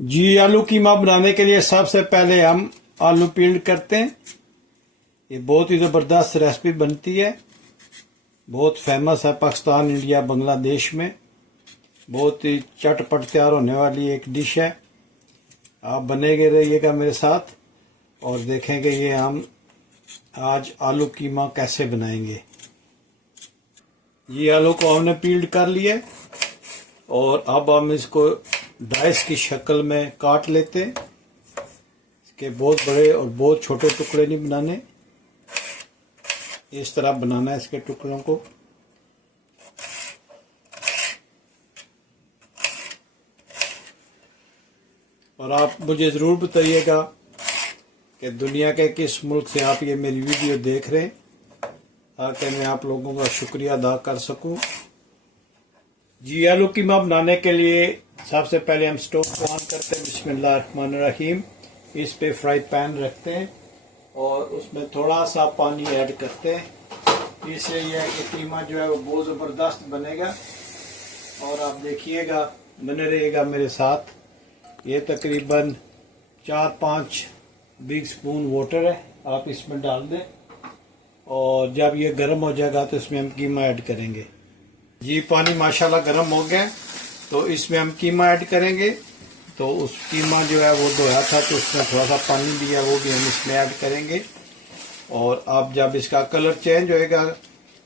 जी, आलू कीमा बनाने के लिए सबसे पहले हम आलू पील करते हैं। ये बहुत ही ज़बरदस्त रेसिपी बनती है, बहुत फेमस है पाकिस्तान, इंडिया, बांग्लादेश में। बहुत ही चटपट तैयार होने वाली एक डिश है। आप बनेगे रहिएगा मेरे साथ और देखेंगे ये हम आज आलू कीमा कैसे बनाएंगे। ये आलू को हमने पील्ड कर लिया और अब हम इसको डाइस की शक्ल में काट लेते हैं। इसके बहुत बड़े और बहुत छोटे टुकड़े नहीं बनाने, इस तरह बनाना है इसके टुकड़ों को। और आप मुझे ज़रूर बताइएगा कि दुनिया के किस मुल्क से आप ये मेरी वीडियो देख रहे हैं, ताकि मैं आप लोगों का शुक्रिया अदा कर सकूं। जी, आलू कीमा बनाने के लिए सबसे पहले हम स्टोव को ऑन करते हैं। बिस्मिल्लाहिर्रहमानिर्रहीम। इस पे फ्राई पैन रखते हैं और उसमें थोड़ा सा पानी ऐड करते हैं। इससे यह है कि कीमा जो है वो बहुत ज़बरदस्त बनेगा। और आप देखिएगा, बने रहिएगा मेरे साथ। ये तकरीबन 4-5 बिग स्पून वाटर है, आप इसमें डाल दें और जब ये गर्म हो जाएगा तो इसमें हम कीमा ऐड करेंगे। जी, पानी माशाल्लाह गर्म हो गया, तो इसमें हम कीमा ऐड करेंगे। तो उस कीमा जो है वो धोया था, तो उसमें थोड़ा सा पानी भी है, वो भी हम इसमें ऐड करेंगे। और अब जब इसका कलर चेंज होएगा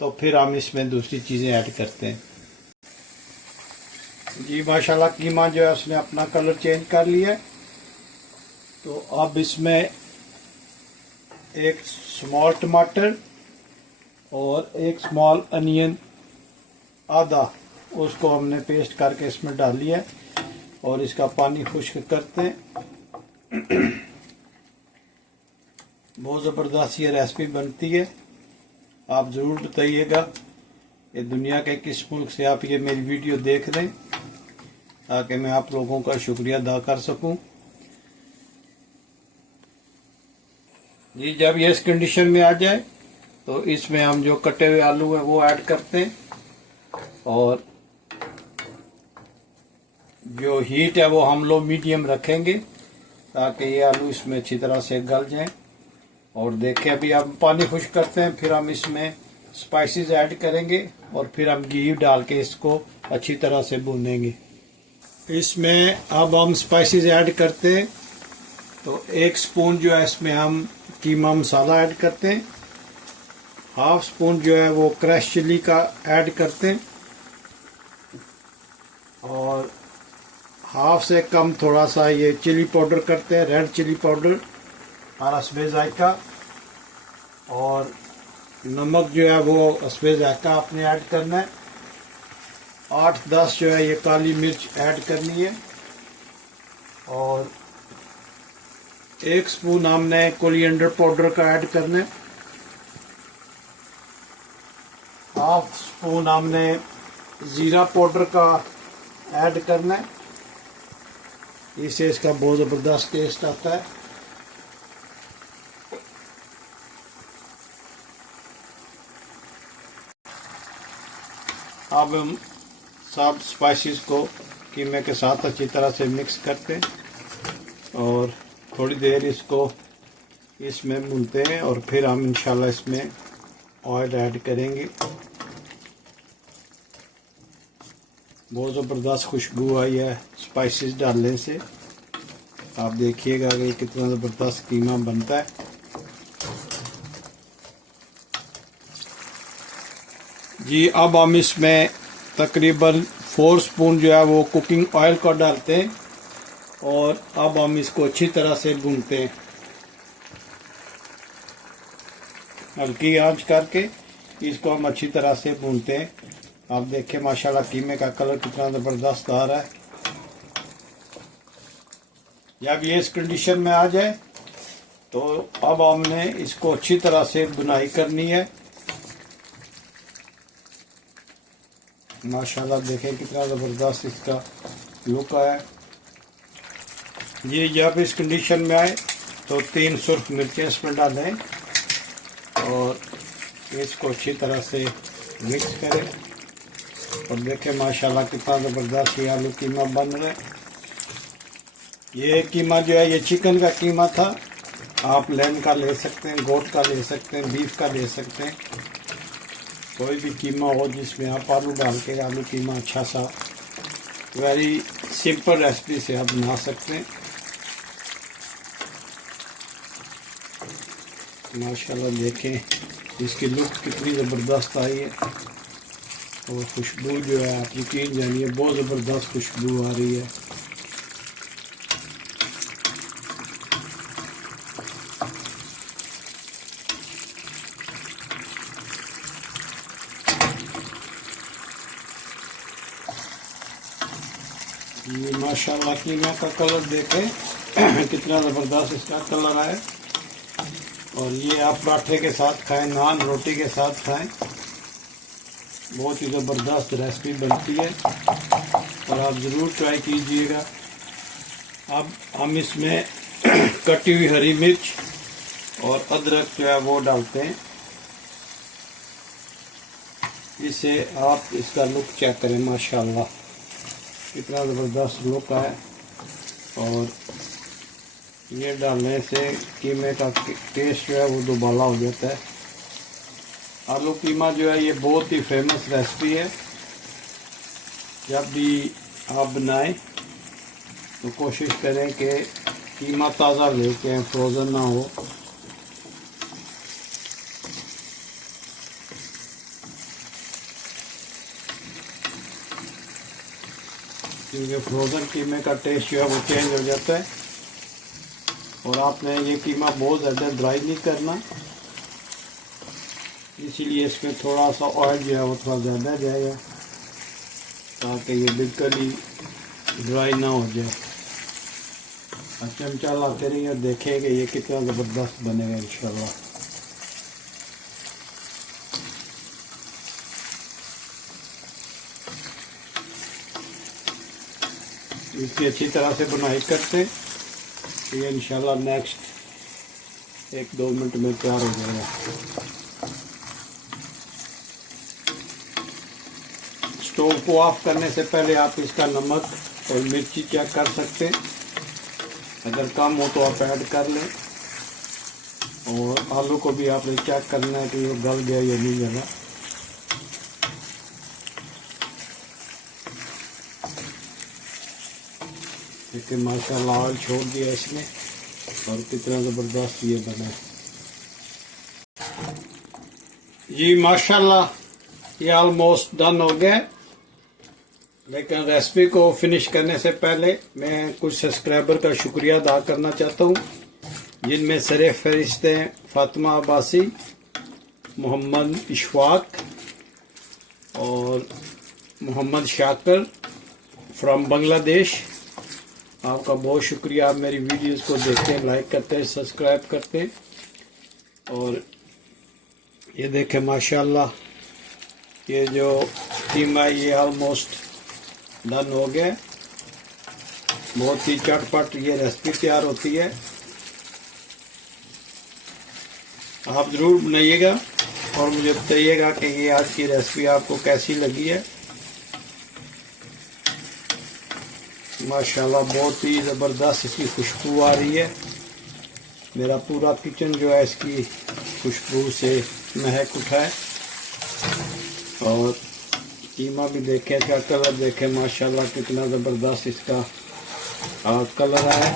तो फिर हम इसमें दूसरी चीज़ें ऐड करते हैं। जी, माशाल्लाह कीमा जो है उसने अपना कलर चेंज कर लिया। तो अब इसमें एक स्मॉल टमाटर और एक स्मॉल अनियन आधा, उसको हमने पेस्ट करके इसमें डाल लिया है और इसका पानी खुश्क करते हैं। बहुत ज़बरदस्त ये रेसिपी बनती है। आप ज़रूर बताइएगा कि दुनिया के किस मुल्क से आप ये मेरी वीडियो देख रहे हैं, ताकि मैं आप लोगों का शुक्रिया अदा कर सकूं। जी, जब ये इस कंडीशन में आ जाए तो इसमें हम जो कटे हुए आलू हैं वो ऐड करते हैं और जो हीट है वो हम लो मीडियम रखेंगे, ताकि ये आलू इसमें अच्छी तरह से गल जाएं। और देखें, अभी हम पानी खुश्क करते हैं, फिर हम इसमें स्पाइसेस ऐड करेंगे और फिर हम घी डाल के इसको अच्छी तरह से भूनेंगे। इसमें अब हम स्पाइसेस ऐड करते हैं। तो 1 स्पून जो है इसमें हम कीमा मसाला ऐड करते हैं। हाफ स्पून जो है वो क्रश चिली का ऐड करते हैं और हाफ से कम थोड़ा सा ये चिली पाउडर करते हैं, रेड चिली पाउडर और हस्बे जायका। और नमक जो है वो हस्बे जायका आपने ऐड करना है। 8-10 जो है ये काली मिर्च ऐड करनी है और 1 स्पून हमने कोरिएंडर पाउडर का ऐड करना है। हाफ स्पून हमने ज़ीरा पाउडर का ऐड करना है, इससे इसका बहुत ज़बरदस्त टेस्ट आता है। अब हम सब स्पाइसेस को कीमे के साथ अच्छी तरह से मिक्स करते हैं और थोड़ी देर इसको इसमें भूनते हैं और फिर हम इंशाल्लाह इसमें ऑयल ऐड करेंगे। बहुत ज़बरदस्त खुशबू आई है स्पाइसेस डालने से। आप देखिएगा कि कितना ज़बरदस्त कीमा बनता है। जी, अब हम इसमें तकरीबन 4 स्पून जो है वो कुकिंग ऑयल का डालते हैं और अब हम इसको अच्छी तरह से भूनते हैं, हल्की आंच करके इसको हम अच्छी तरह से भूनते हैं। आप देखें माशाल्लाह कीमे का कलर कितना ज़बरदस्त आ रहा है। जब ये इस कंडीशन में आ जाए तो अब हमने इसको अच्छी तरह से बुनाई करनी है। माशाल्लाह देखें कितना ज़बरदस्त इसका लुक आया। ये जब इस कंडीशन में आए तो 3 सुर्ख मिर्चें इसमें डालें और इसको अच्छी तरह से मिक्स करें और देखें माशाल्लाह कितना ज़बरदस्त ये आलू कीमा बन रहा है। ये कीमा जो है ये चिकन का कीमा था। आप लैम का ले सकते हैं, गोट का ले सकते हैं, बीफ का ले सकते हैं। कोई भी कीमा हो जिसमें आप आलू डाल के आलू कीमा अच्छा सा वेरी सिंपल रेसिपी से आप बना सकते हैं। माशाल्लाह देखें इसकी लुक कितनी ज़बरदस्त आई है और खुशबू जो है आप यकीन जानिए बहुत ज़बरदस्त खुशबू आ रही है। ये माशाल्लाह कीमा का कलर देखें कितना ज़बरदस्त इसका कलर है। और ये आप पराठे के साथ खाएं, नान रोटी के साथ खाएं, बहुत ही ज़बरदस्त रेसिपी बनती है और आप ज़रूर ट्राई कीजिएगा। अब हम इसमें कटी हुई हरी मिर्च और अदरक जो है वो डालते हैं। इससे आप इसका लुक चेक करें, माशाल्लाह कितना ज़बरदस्त लुक है। और ये डालने से कीमे का टेस्ट जो है वो दुबाला हो जाता है। आलू कीमा जो है ये बहुत ही फेमस रेसिपी है। जब भी आप बनाएं तो कोशिश करें कि कीमा ताज़ा लेके आएं, फ्रोज़न ना हो। क्योंकि फ्रोज़न कीमे का टेस्ट जो है वो चेंज हो जाता है। और आपने ये कीमा बहुत ज़्यादा ड्राई नहीं करना, इसीलिए इसमें थोड़ा सा ऑयल जो है वो थोड़ा ज़्यादा जाएगा ताकि ये बिल्कुल ही ड्राई ना हो जाए। और चमचा लाते रहिए और देखें कि ये कितना ज़बरदस्त बनेगा इंशाल्लाह। इसकी अच्छी तरह से बुनाई करते ये इंशाल्लाह नेक्स्ट 1-2 मिनट में तैयार हो जाएगा। स्टोव को ऑफ करने से पहले आप इसका नमक और मिर्ची चेक कर सकते हैं, अगर कम हो तो आप ऐड कर लें। और आलू को भी आपने चेक करना है कि वो गल गया या नहीं गला। देखिए माशाल्लाह ऑयल छोड़ दिया इसने और कितना ज़बरदस्त ये बना है जी। माशाल्लाह ये ऑलमोस्ट डन हो गया। लेकिन रेसिपी को फिनिश करने से पहले मैं कुछ सब्सक्राइबर का शुक्रिया अदा करना चाहता हूँ, जिनमें सरे फहरिस्त हैं फातिमा अब्बासी, मोहम्मद इशफाक और मोहम्मद शाकर फ्रॉम बांग्लादेश। आपका बहुत शुक्रिया, आप मेरी वीडियोस को देखते हैं, लाइक करते हैं, सब्सक्राइब करते हैं। और ये देखें माशाल्लाह ये जो कीमा ये ऑलमोस्ट डन हो गया। बहुत ही चटपट ये रेसिपी तैयार होती है, आप ज़रूर बनाइएगा और मुझे बताइएगा कि ये आज की रेसिपी आपको कैसी लगी है। माशाल्लाह बहुत ही ज़बरदस्त इसकी खुशबू आ रही है। मेरा पूरा किचन जो है इसकी खुशबू से महक उठा है। और कीमा भी देखें, इसका कलर देखें, माशाल्लाह कितना ज़बरदस्त इसका कलर है।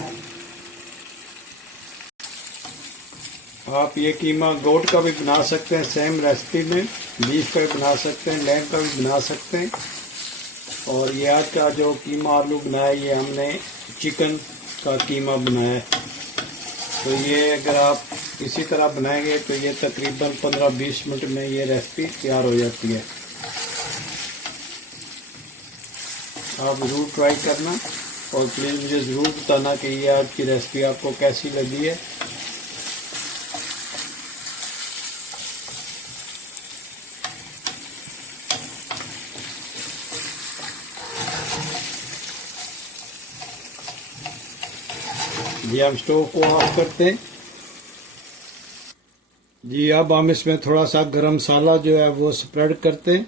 आप ये कीमा गोट का भी बना सकते हैं सेम रेसिपी में, बीफ का भी बना सकते हैं, लैम का भी बना सकते हैं। और ये आज का जो कीमा आलू बनाया ये हमने चिकन का कीमा बनाया है। तो ये अगर आप इसी तरह बनाएंगे तो ये तकरीबन 15-20 मिनट में ये रेसिपी तैयार हो जाती है। आप ज़रूर ट्राई करना और प्लीज़ मुझे ज़रूर बताना कि ये आज की रेसिपी आपको कैसी लगी है। जी हम स्टोव को ऑफ करते हैं जी। अब हम इसमें थोड़ा सा गरम मसाला जो है वो स्प्रेड करते हैं,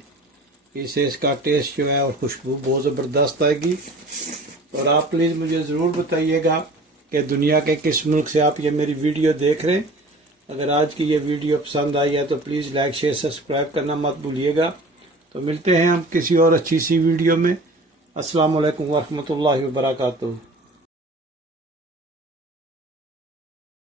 इससे इसका टेस्ट जो है और खुशबू बहुत ज़बरदस्त आएगी। और आप प्लीज़ मुझे ज़रूर बताइएगा कि दुनिया के किस मुल्क से आप ये मेरी वीडियो देख रहे हैं। अगर आज की ये वीडियो पसंद आई है तो प्लीज़ लाइक शेयर सब्सक्राइब करना मत भूलिएगा। तो मिलते हैं हम किसी और अच्छी सी वीडियो में। अस्सलाम वालेकुम वरहमतुल्लाहि वबरकातुहू।